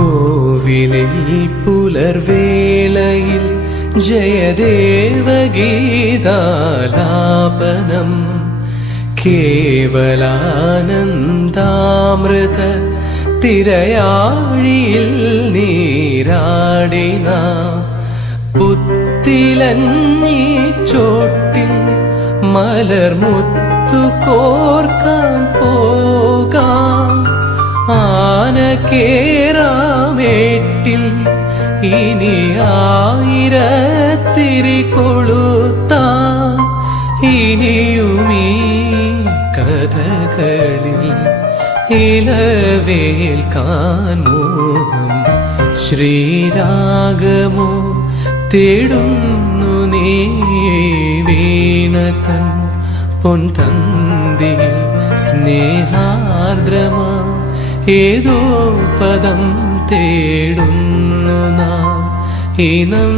കോവിലിൽ പുലർവേളയിൽ ജയദേവഗീതാലാപനം കേവലാനന്ദാമൃത തിരയാഴിയിൽ നീരാടിന പുത്തിലന്നീ ചോട്ടിൽ മലർമുത്തു കോർക്കാൻ പോകാം ആനക്കേറാമേട്ടിൽ ഇനി ആയിരത്തിരി കൊളുത്താം ഇനിയുമീ കഥകളിൽ ഇളവേൽക്കാൻ മോഹം ശ്രീരാഗമോ തേടുന്നു നീ വീണതൻ പൊൻതന്തിൽ സ്നേഹാർദ്രമാ ഏതോ പദം തേടുന്നു നാം ഇനം